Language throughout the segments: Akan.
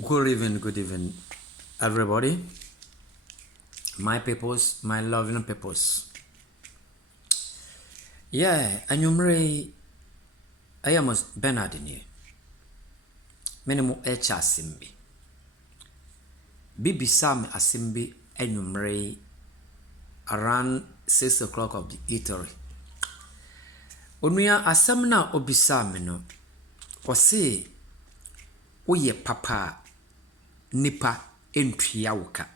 Good evening, everybody. My peoples, my loving peoples. Yeah, anyumre, I am Benard in here. Minimum H asimbi. Bibi Sam asimbi anyumre around 6 o'clock of the eatery. Onuya asamna obisa no. Ose oye papa nipa entria woka.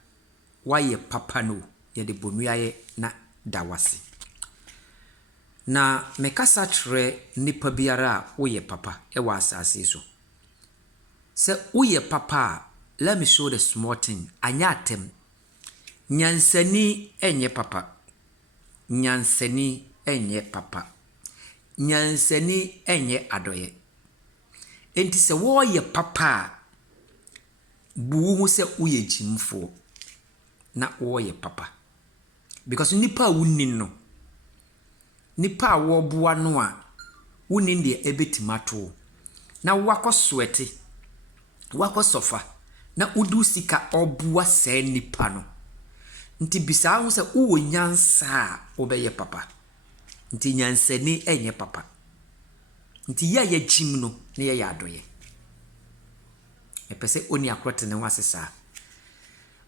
Waye papa no yede bonuaye na dawase. Na mekasa tre nipa biara woye papa ewa asase so. Se woye papa, let me show the small thing. Anyatem. Nyansani enye papa. Nyansani enye papa. Nyansani enye adoye. Enti se woye papa buwu se woye jimfo na woye papa. Because nipa wunni no. Nipa wo boa no a woni de ebetimato na wakọ swete wakọ sofa na udu sika obua se nipa no nti bisa hu se wo nyansa obeye papa nti nyansani enye papa nti ya jim no na ya adoye epese oni akrote ne wasesa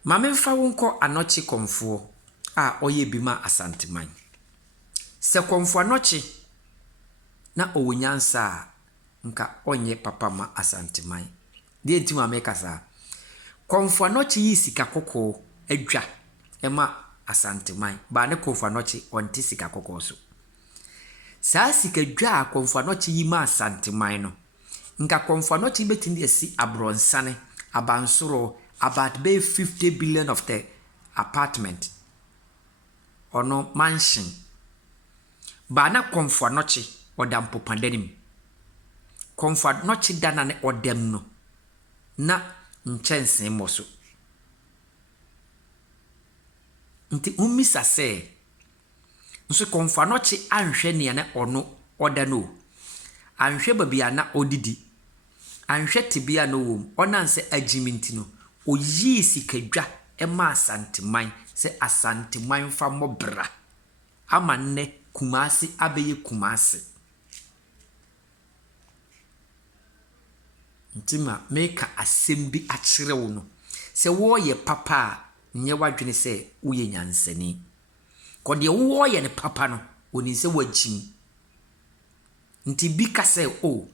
ma memfa wonko anochi komfo a oye bima asante man se komfo anochi na owunyansa nka onye papa ma asante man de ntima meka sa komfo anochi yi sika kokko adwa ema asante man ba ne komfo anochi onti sika kokko so sa sika dwa komfo anochi yi ma asante man no nka komfo anochi betindi esi abronsane abansoro about be 50 billion of the apartment or no mansion ba na komfo anochi odam popandanim komfo anochi dana ne odem no na nchensen moso nti umisa se nso komfo anochi anhwe ne na ono oda no anhwe babia na odidi anhwe tibia no wom onanse agiminti no oyi sikadwa ema asanteman se asanteman fa mobra amanne kumasi abeye kumasi ntima meka asembi akire wo no se wo ye papa nye wadwene se uye nyansani ko de wo ye ne papa no oni se wagim nti bi ka se o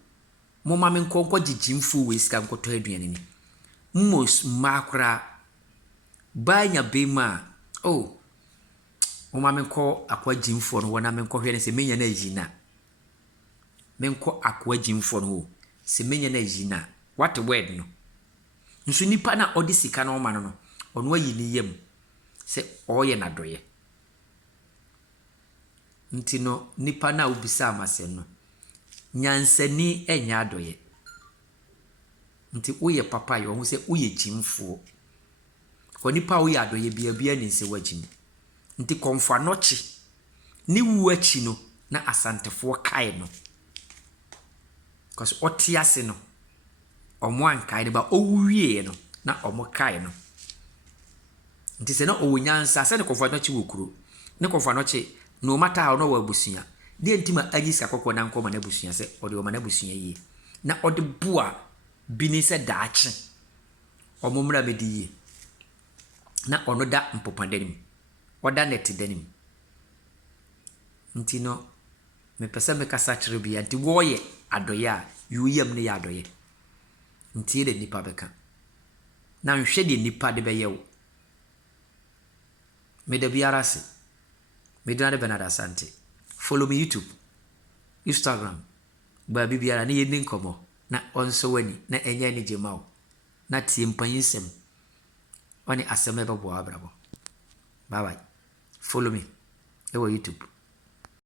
mo ma men konko gigimfu we sika nkoto aduane ni mos makra banya bema o mo ma men ko akwa gimfo no wona men ko hwe ne se menya na yina men ko akwa gimfo no se menya na yina what word no nso nipa na odi sika na o ma no ono ayi ni yam se oye na doye nti no nipa na obisa amase no nyansani enya adoye nti uye papa yo hu se uye jimfo ko nipa uye adoye bia ni se wagim nti komfo anochi ni wuachi no na asantefo kai no cause otiase no omo ankai ba owuwie no na omo kai no nti se na owunyansa se ne komfo anochi wokuro ne komfo anochi no matter how no wabusuya de ntima agisa kokko na nkoma na busuya se ode oma na busuya yi na ode bua bini se daache omo mra bedi yi na ono da mpopandanim oda net danim nti no me pese me kasa kire bia nti wo ye adoye a yuyam ne ya adoye nti de nipa beka na nhwe de nipa de be yewo me de biara se me de Benard asante follow me YouTube Instagram ba bibiara ne yeni nkomo na onso wani na enya ni jemao na tie mpanyinsem oni aseme bebo abrabo bye bye follow me ewo YouTube